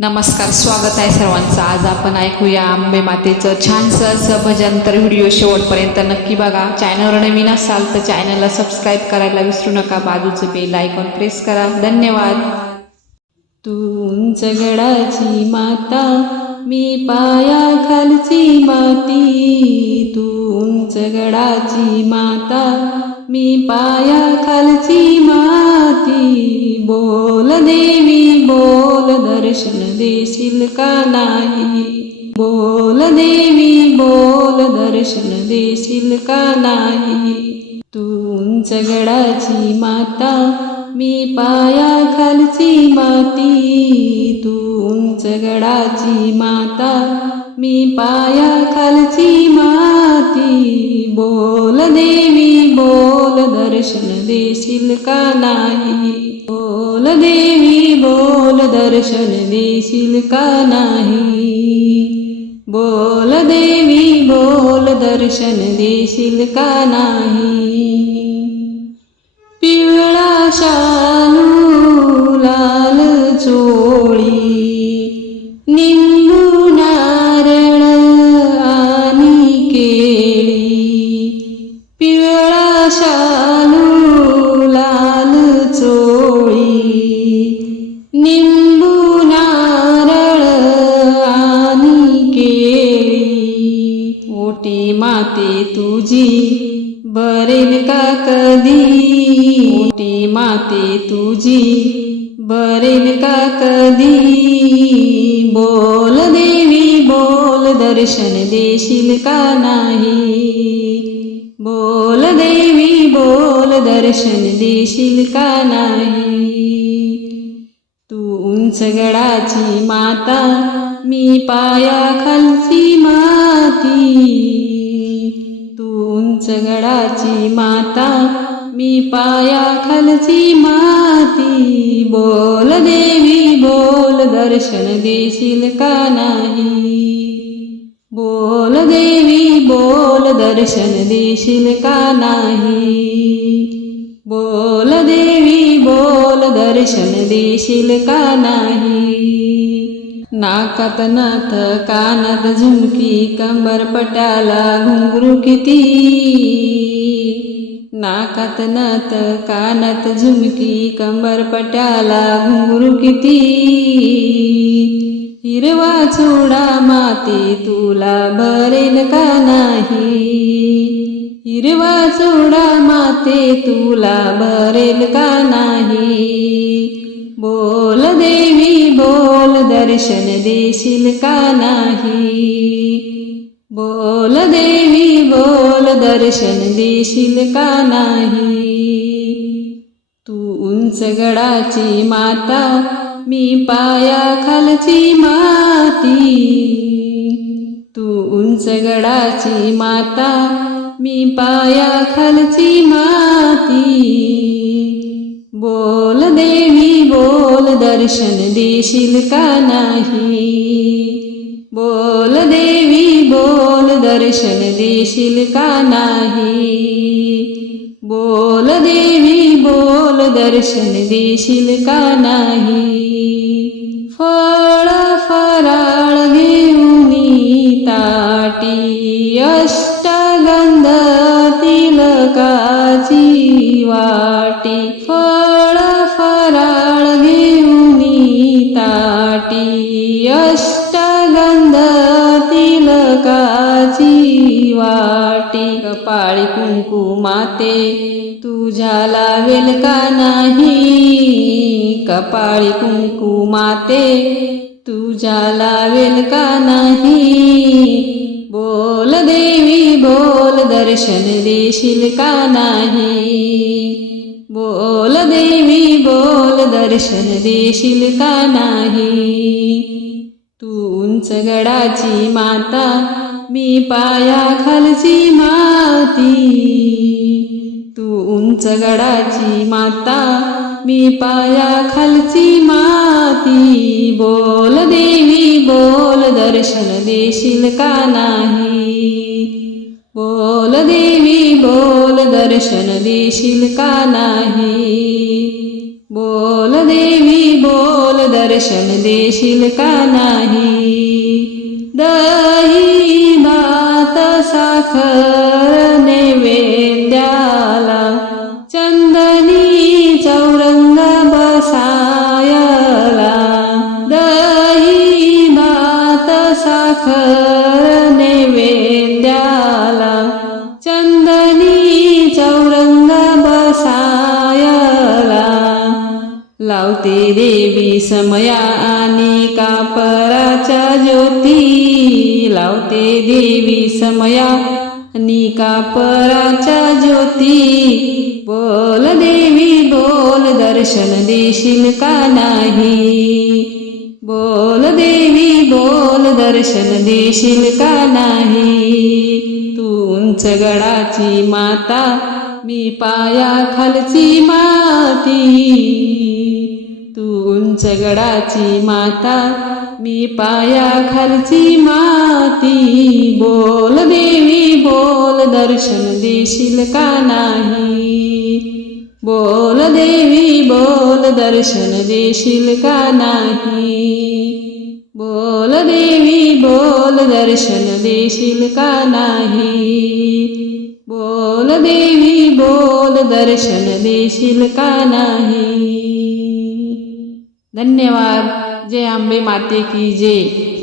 नमस्कार स्वागत आहे सर्वांचं. आज आपण ऐकूया आंबे मातेचं छानसं असं भजन. तर व्हिडिओ शेवटपर्यंत नक्की बघा. चॅनलवर नवीन असाल तर चॅनलला सबस्क्राईब करायला विसरू नका. बाजूचं बेल आयकॉन प्रेस करा. धन्यवाद. तू गडाची माता मी पाया खालची माती. तू उंच गडाची माता मी पाया खालची माती. बोल देवी बोल दर्शन. देशील का नाही? बोल देवी बोल दर्शन देशील का नाही? तूंच गडाची माता मी पाया खालची माती. तूंच गडाची माता मी पाया खालची माती. बोल देवी बोल दर्शन देशील का नाही? बोल देवी बोल दर्शन देशील का नाही? बोल देवी बोल दर्शन देशील का नाही? मोठी माती माते तुझी बरेल का कधी? मोठी माती तुझी बरेल का कधी? बोल देवी बोल दर्शन देशील का नाही? बोल देवी बोल दर्शन देशील का नाही? तू उंच गडाची माता मी पाया खालची माती तूंच गडाची माता. मी पाया खालची माती बोल देवी बोल दर्शन देशील का नाही? बोल देवी बोल दर्शन देशील का नाही? बोल देवी बोल दर्शन देशील का नाही? नाकात नाथ कानात झुमकी कंबर पटाला घुंगरू किती? नाकात नाथ कानात झुमकी कंबर पटाला घुंगरू किती? हिरवा चुडा माती तुला भरेल का नाही? हिरवा चुडा माते तुला भरेल का नाही? बोल दे बोल दर्शन देशील का नाही? बोल देवी बोल दर्शन देशील का नाही? तू उंच गडाची माता मी पाया खालची माती. तू उंच गडाची माता मी पाया खालची माती. बोल दर्शन देशील का नाही? बोल देवी बोल दर्शन देशील का नाही? बोल देवी बोल दर्शन देशील का नाही? फळ फराळ घेऊन ताटी अष्टगंध तिलकाची वाटी ताटी अष्टगंध तिलकाची वाटी कपाळी कुंकू माते तुझ्या लावेल का नाही? कपाळी कुंकू माते तुझ्या लावेल का नाही? बोल देवी बोल दर्शन देशील का नाही? बोल दर्शन देशील का नाही? तू उंच गडाची माता मी पाया खालची माती. तू उंच गडाची माता मी पाया खालची माती. बोल देवी बोल दर्शन देशील का नाही? बोल देवी बोल दर्शन देशील का नाही? बोल देवी बोल दर्शन देशील का नाही? दही भात साखर नैवेद्याला चंदनी चौरंग बसायला. दही भात साखर नैवेद्याला आणि कापराच्या ज्योती लावते देवी समया. आणि कापराच्या ज्योती बोल देवी बोल दर्शन देशील का नाही? बोल देवी बोल दर्शन देशील का नाही? तुंच गडाची माता मी पाया खालची माती. तू उंच गडाची माता मी पाया खालची माती. बोल देवी बोल दर्शन देशील का नाही? बोल देवी बोल दर्शन देशील का नाही? बोल देवी बोल दर्शन देशील का नाही? बोल देवी बोल दर्शन देशील का नाही? धन्यवाद. जय आंबे माते की जय.